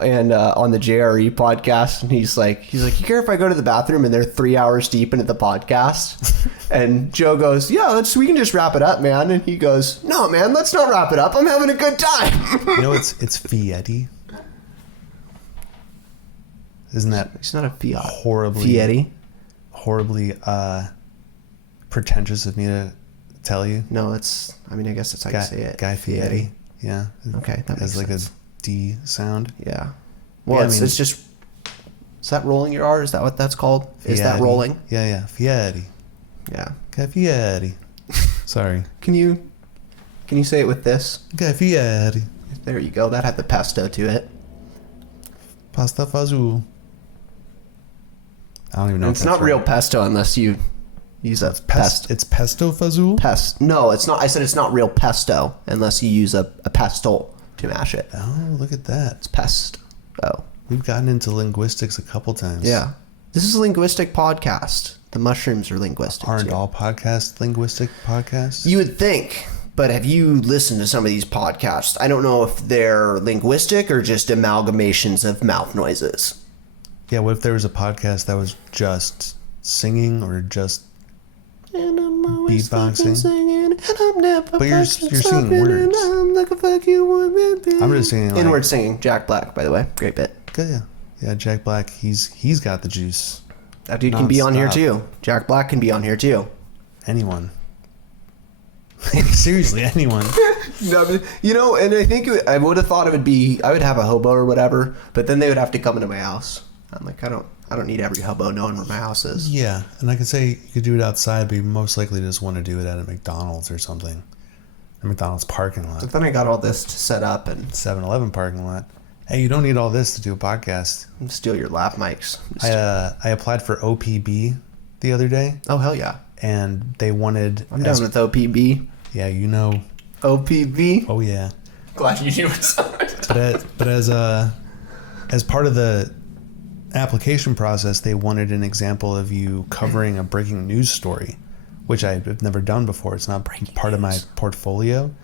and on the JRE podcast, and he's like, you care if I go to the bathroom? And they're 3 hours deep into the podcast, and Joe goes, yeah, we can just wrap it up, man. And he goes, no, man, let's not wrap it up. I'm having a good time. You know, it's Fieri. Isn't that It's not a Fiat. horribly pretentious of me to tell you? No, it's. I mean, I guess that's how you say it. Guy Fieri. Yeah. Okay, that It has makes like sense. a D sound. Yeah. Well, Yeah, I it's, mean- it's just. Is that rolling your R? Is that what that's called? Is that Fieri. rolling? Yeah. Fieri. Yeah. Guy Fieri. Sorry. Can you say it with this? Guy Fieri. There you go. That had the pesto to it. Pasta fazool. I don't even know. It's not real pesto unless you use a pest. It's pesto fazool? Pest. No, it's not. I said it's not real pesto unless you use a pestle to mash it. Oh, look at that. It's pesto. Oh. We've gotten into linguistics a couple times. Yeah. This is a linguistic podcast. The mushrooms are linguistic. Aren't too. all podcasts linguistic podcasts? You would think, but have you listened to some of these podcasts? I don't know if they're linguistic or just amalgamations of mouth noises. Yeah, what if there was a podcast that was just singing or just And I'm always Beatboxing. fucking singing, and I'm never But you're fucking singing stopping, words. and I'm like a fuck you woman, baby. I'm just singing like, Inward singing. Jack Black, by the way. Great bit. Yeah, Jack Black, he's got the juice. That dude can be on here Nonstop. too. Jack Black can be on here too. Anyone. Seriously, anyone. No, you know, and I think I would have thought it would be, I would have a hobo or whatever, but then they would have to come into my house. I'm like, I don't need every hobo knowing where my house is. Yeah, and I could say you could do it outside, but you most likely just want to do it at a McDonald's or something. A McDonald's parking lot. But then I got all this to set up and 7-Eleven parking lot. Hey, you don't need all this to do a podcast. steal your lap mics. I applied for OPB the other day, Oh, hell yeah. and they wanted... I'm down with OPB. Yeah, you know... OPB? Oh, yeah. Glad you knew what's But as part of the application process, they wanted an example of you covering a breaking news story, which I've never done before. It's not part of my portfolio.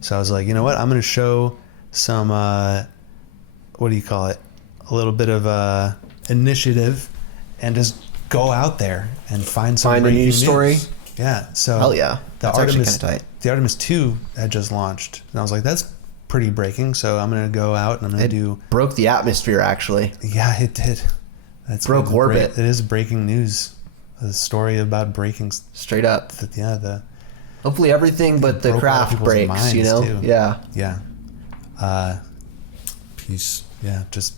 So I was like, you know what? I'm going to show some, what do you call it? A little bit of initiative and just go out there and find some Find a breaking news story? Yeah. So Hell yeah. The That's actually Artemis, kinda tight. the Artemis 2 had just launched. And I was like, that's pretty breaking. So I'm going to go out and I'm going to do... Broke the atmosphere, actually. Yeah, it did. That's Broke orbit. It is breaking news. A story about breaking. Straight up. The Hopefully everything but the broke craft people's breaks, minds, you know? too. Yeah. Yeah. Peace. Yeah, just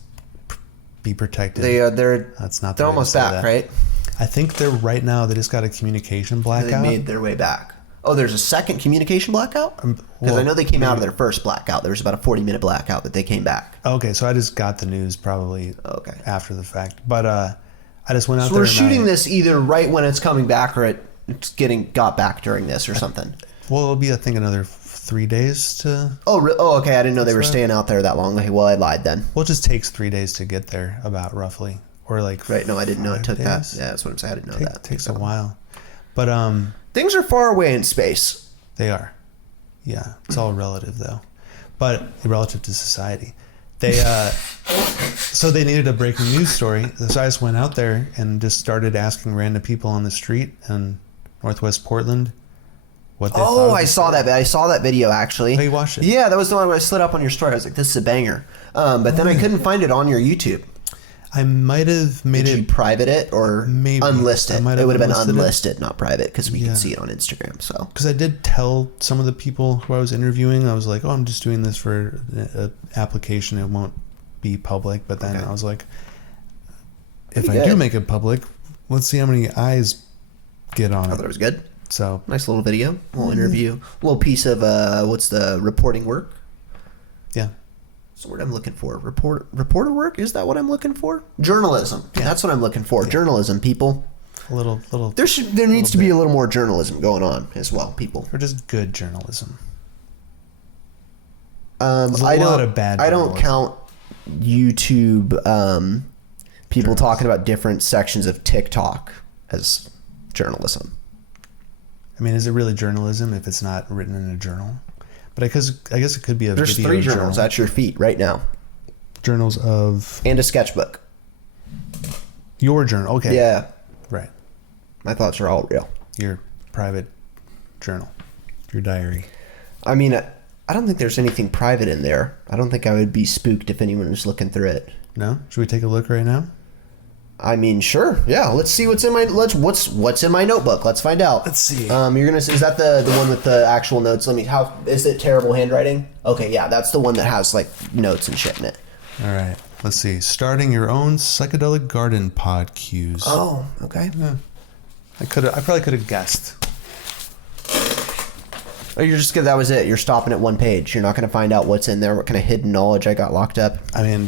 be protected. They're That's not the they're way to almost say back, that. right? I think they're right now. They just got a communication They blackout. made their way back. Oh, there's a second communication blackout? Because well, I know they came out of their first blackout. There was about a 40-minute blackout that they came back. Okay, so I just got the news probably Okay. after the fact. But I just went out So there. we're shooting this either right when it's coming back or it's got back during this or something. Well, it'll be, I think, another 3 days to... Oh, okay. I didn't know they were right. staying out there that long. Okay, well, I lied then. Well, it just takes 3 days to get there, about roughly. Or like... Right, no, I didn't know it 5 took that. days. Yeah, that's what I'm saying. I didn't know that. It takes a while. But Things are far away in space. they are. Yeah, it's all relative, though. But relative to society. They so they needed a breaking news story. So I just went out there and just started asking random people on the street in Northwest Portland what they thought. Oh, of I the saw story. that. I saw that video actually. Oh, you watched it? Yeah, that was the one where I slid up on your story. I was like, "This is a banger," but then I couldn't find it on your YouTube. I might have made Did you it... private it or Maybe. unlisted? I might It have would have been unlisted it. unlisted, not private, because we Yeah. can see it on Instagram. So Because I did tell some of the people who I was interviewing, I was like, oh, I'm just doing this for an application. It won't be public. But then Okay. I was like, if Pretty I do good. make it public, let's see how many eyes get on I it. thought it was good. So, Nice little video, little interview, a little piece of what's the reporting work? yeah. That's the word I'm looking for. Reporter work? Is that what I'm looking for? Journalism. Yeah. That's what I'm looking for. Journalism, people. A little. There needs to be a little more journalism going on as well, people. Or just good journalism. I There's a don't. lot of bad I don't journalism. count YouTube people talking about different sections of TikTok as journalism. I mean, is it really journalism if it's not written in a journal? But I guess it could be a There's video 3 journal. journals at your feet right now, Journals of and a sketchbook. your journal. Okay. Yeah, Right. my thoughts are all real. Your private journal. Your diary. I mean, I don't think there's anything private in there. I don't think I would be spooked if anyone was looking through it. No? Should we take a look right now? I mean, sure. Yeah, let's see what's in my what's in my notebook. Let's find out. Let's see. You're gonna. Is that the one with the actual notes? How is it? Terrible handwriting. Okay, yeah, that's the one that has like notes and shit in it. All right. Let's see. Starting your own psychedelic garden pod cues. Oh, okay. Yeah. I probably could have guessed. Oh, you're just that was it. You're stopping at one page. You're not gonna find out what's in there. What kind of hidden knowledge I got locked up. I mean,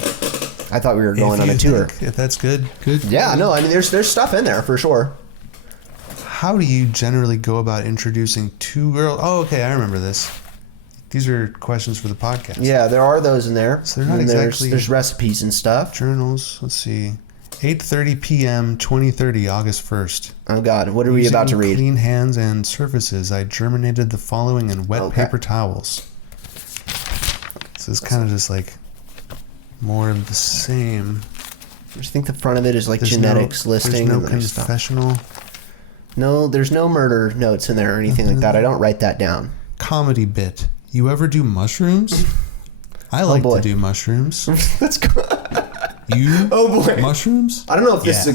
I thought we were going on a tour. If that's good. Yeah, no. I mean, there's stuff in there for sure. How do you generally go about introducing 2 girls? Oh, okay. I remember this. These are questions for the podcast. Yeah, there are those in there. So they're not And exactly- there's recipes and stuff. Journals. Let's see. 8:30 p.m. 2030, August 1st. Oh God, what are we about to Using read? clean hands and surfaces, I germinated the following in wet Okay. paper towels. So it's kind of just like more of the same. I just think the front of it is like There's genetics no, listing. There's no and there's stuff. confessional. No, there's no murder notes in there or anything like that. I don't write that down. Comedy bit. You ever do mushrooms? I like boy. to do mushrooms. That's good. You? Oh, boy. Mushrooms? I don't know if this Yeah.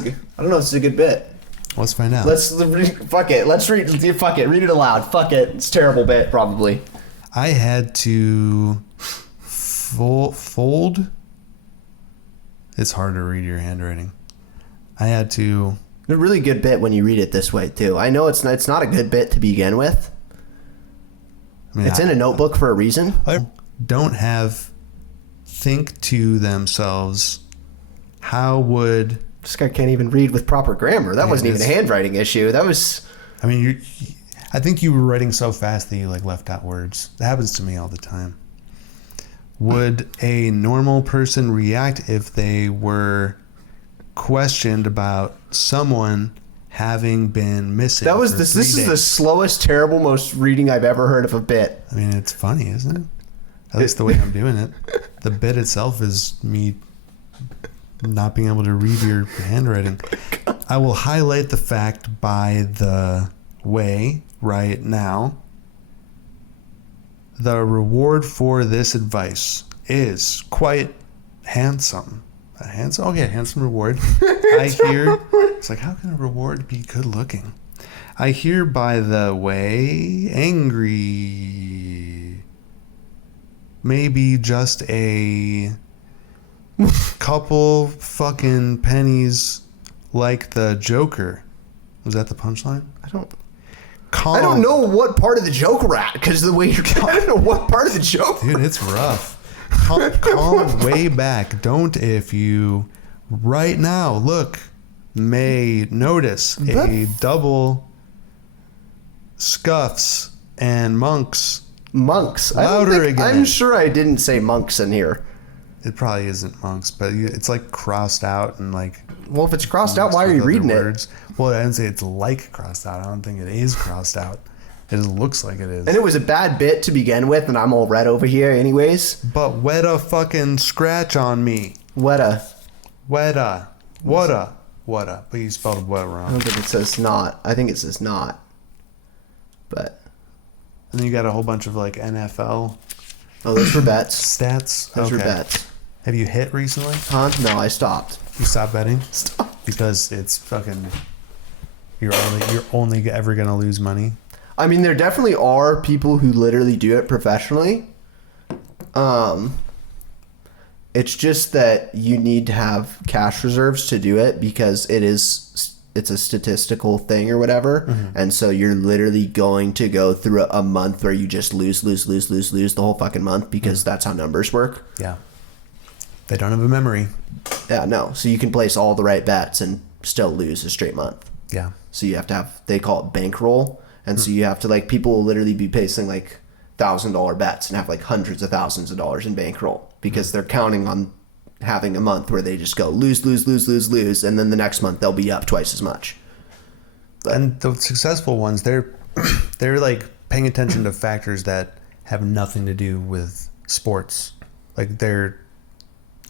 is a good bit. Let's find out. Fuck it. Let's read. Fuck it. Read it aloud. Fuck it. It's a terrible bit, probably. I had to fold. It's hard to read your handwriting. I had to. A really good bit when you read it this way too. I know it's not a good bit to begin with. I mean, it's in a notebook for a reason. I don't have think to themselves, how would... This guy can't even read with proper grammar. That wasn't even a handwriting issue. That was... I mean, I think you were writing so fast that you like left out words. That happens to me all the time. Would a normal person react if they were questioned about someone having been missing? That was this is the slowest, terrible, most reading I've ever heard of a bit. I mean, it's funny, isn't it? At least the way I'm doing it. The bit itself is me not being able to read your handwriting. I will highlight the fact by the way right now. The reward for this advice is quite handsome. A handsome? Okay, handsome reward. I hear... It's like, how can a reward be good looking? I hear, by the way, angry. Maybe just a couple fucking pennies like the Joker. Was that the punchline? I don't know what part of the joke we're at, because the way you're... I don't know what part of the joke... Dude, it's rough. Calm way back. Don't, if you right now look, may notice a double scuffs and monks. Louder again. I'm sure I didn't say monks in here. It probably isn't monks, but it's like crossed out and like... Well, if it's crossed out, why are you reading it? Well, I didn't say it's like crossed out. I don't think it is crossed out. It just looks like it is. And it was a bad bit to begin with, and I'm all red over here anyways. But weta fucking scratch on me. Weta. But you spelled weta wrong. I don't think it says not. I think it says not. But... And then you got a whole bunch of like NFL... Oh, those were bets. Stats? Those were bets. Have you hit recently? Huh? No, I stopped. You stopped betting? Stop. Because it's fucking... You're only ever going to lose money? I mean, there definitely are people who literally do it professionally. It's just that you need to have cash reserves to do it because it's a statistical thing or whatever. Mm-hmm. And so you're literally going to go through a month where you just lose the whole fucking month because that's how numbers work. Yeah. They don't have a memory. Yeah, no. So you can place all the right bets and still lose a straight month. Yeah. So you have to have, they call it bankroll. And so you have to, like, people will literally be placing like $1,000 bets and have like hundreds of thousands of dollars in bankroll because they're counting on having a month where they just go lose, and then the next month they'll be up twice as much. But, and the successful ones, they're like paying attention to factors that have nothing to do with sports. Like they're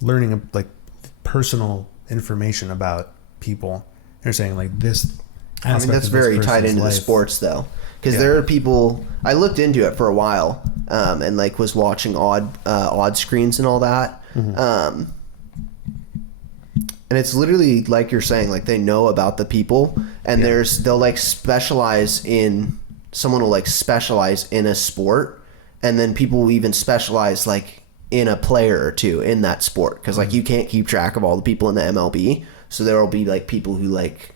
learning like personal information about people. They're saying like this. I mean, that's very tied into the sports though, because there are people. I looked into it for a while, and like was watching odd screens and all that. Mm-hmm. And it's literally like you're saying, like they know about the people, and they'll like specialize in someone will like specialize in a sport, and then people will even specialize like in a player or two in that sport because like you can't keep track of all the people in the MLB, so there will be like people who like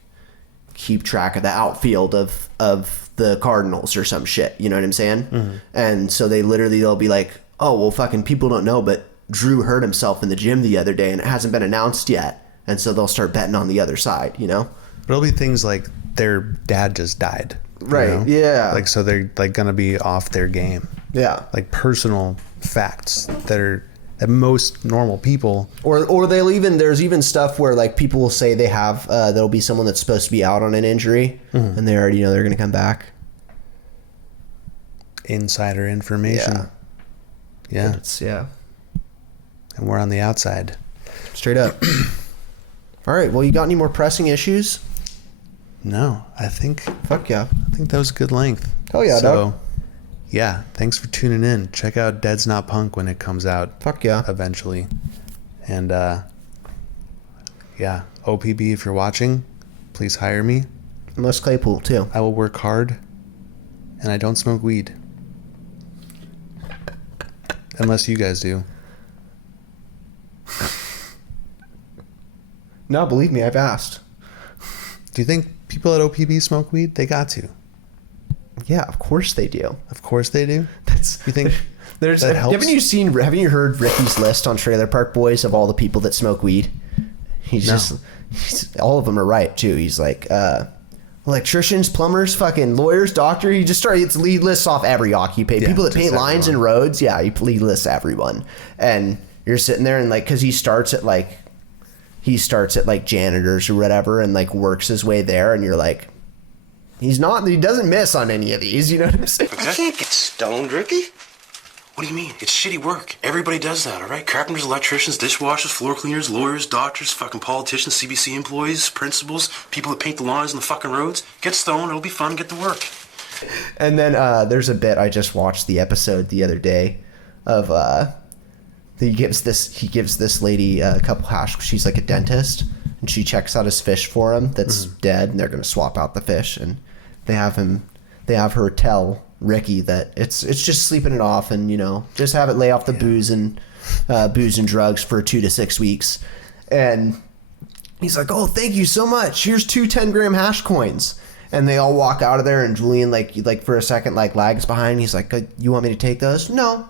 keep track of the outfield of the Cardinals or some shit, you know what I'm saying? Mm-hmm. And so they'll be like, oh well, fucking people don't know, but Drew hurt himself in the gym the other day and it hasn't been announced yet. And so they'll start betting on the other side, you know? But it'll be things like their dad just died. Right, know? Yeah. Like, so they're like going to be off their game. Yeah. Like personal facts that most normal people... Or there's even stuff where like people will say they have, there'll be someone that's supposed to be out on an injury and they already know they're going to come back. Insider information. Yeah. Yeah. And we're on the outside. Straight up. All right. Well, you got any more pressing issues? No, I think. Fuck yeah. I think that was good length. Hell yeah, dog. Yeah, thanks for tuning in. Check out Dead's Not Punk when it comes out. Fuck yeah. Eventually. And yeah, OPB, if you're watching, please hire me. most Claypool too. I will work hard, and I don't smoke weed. Unless you guys do. No, believe me, I've asked. Do you think people at OPB smoke weed? They got to. Yeah, of course they do. Of course they do. That's You think there's. that helps? Haven't you heard Ricky's list on Trailer Park Boys of all the people that smoke weed? All of them are right too. He's like electricians, plumbers, fucking lawyers, doctor. He lists off every occupation. Yeah, People that paint just lines everyone. and roads. Yeah, he lists everyone. And you're sitting there and like, because he starts at like janitors or whatever and like works his way there, and you're like, he doesn't miss on any of these. You know what I'm saying? I can't get stoned, Ricky. What do you mean? It's shitty work. Everybody does that, all right? Carpenters, electricians, dishwashers, floor cleaners, lawyers, doctors, fucking politicians, CBC employees, principals, people that paint the lawns on the fucking roads. Get stoned. It'll be fun. Get to work. And then there's a bit, I just watched the episode the other day of he gives this lady a couple hash. She's like a dentist, and she checks out his fish for him that's dead, and they're gonna swap out the fish, and they have her tell Ricky that it's just sleeping it off, and just have it lay off the booze and drugs for 2 to 6 weeks. And he's like, oh, thank you so much, here's 2 10-gram hash coins. And they all walk out of there, and Julian like for a second like lags behind. He's like, you want me to take those? No.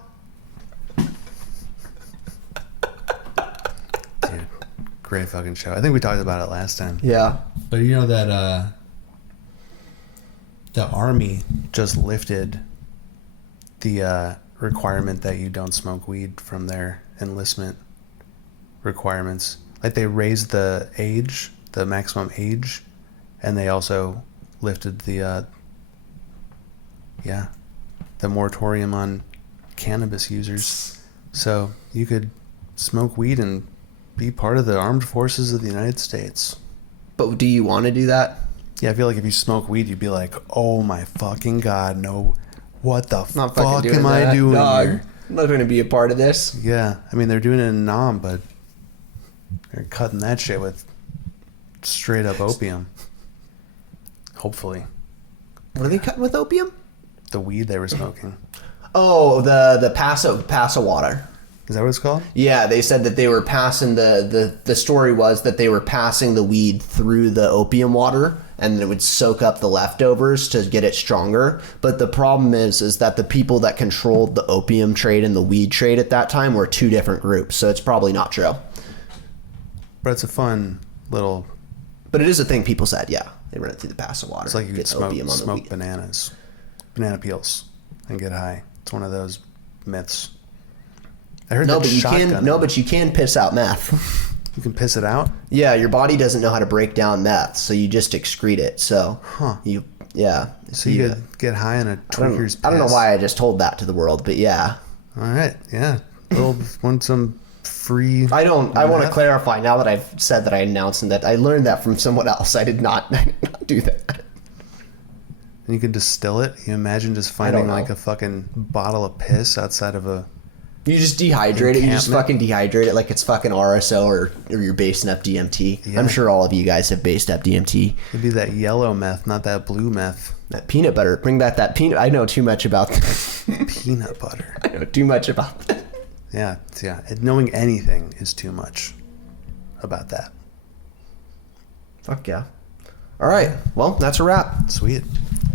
Dude, great fucking show. I think we talked about it last time. Yeah. But you know that the Army just lifted the requirement that you don't smoke weed from their enlistment requirements. Like they raised the maximum age, and they also lifted the moratorium on cannabis users. So you could smoke weed and be part of the armed forces of the United States. But do you want to do that? Yeah, I feel like if you smoke weed, you'd be like, oh my fucking God, no. What the Not fuck fucking doing am I that, doing dog. here? I'm not going to be a part of this. Yeah, I mean, they're doing it in Nam, but they're cutting that shit with straight up opium. Hopefully. What are they cutting with opium? The weed they were smoking. Oh, the Paso water. Is that what it's called? Yeah, they said that they were passing the story was that they were passing the weed through the opium water, and it would soak up the leftovers to get it stronger. But the problem is that the people that controlled the opium trade and the weed trade at that time were 2 different groups, so it's probably not true. But it's a fun little... But it is a thing people said, yeah. They run it through the Paso water. It's like you could get opium on the smoke weed. banana peels, and get high. It's one of those myths. I heard No, that but you shotgun. can. No, but you can piss out meth. You can piss it out? Yeah, your body doesn't know how to break down meth, so you just excrete it. So yeah. So you could get high on a tweaker's piss. I don't know why I just told that to the world, but yeah. All right, yeah. Want some free... I want to meth? clarify now that I've said that I announced and that I learned that from someone else. I did not do that. And you can distill it? You imagine just finding know. like a fucking bottle of piss outside of a... You just dehydrate it. You just Encampment. fucking dehydrate it like it's fucking RSO or you're basing up DMT. Yeah. I'm sure all of you guys have based up DMT. It'd be that yellow meth, not that blue meth. That peanut butter. Bring back that peanut. I know too much about Peanut butter. I know too much about that. Yeah. Knowing anything is too much about that. Fuck yeah. All right. Well, that's a wrap. Sweet.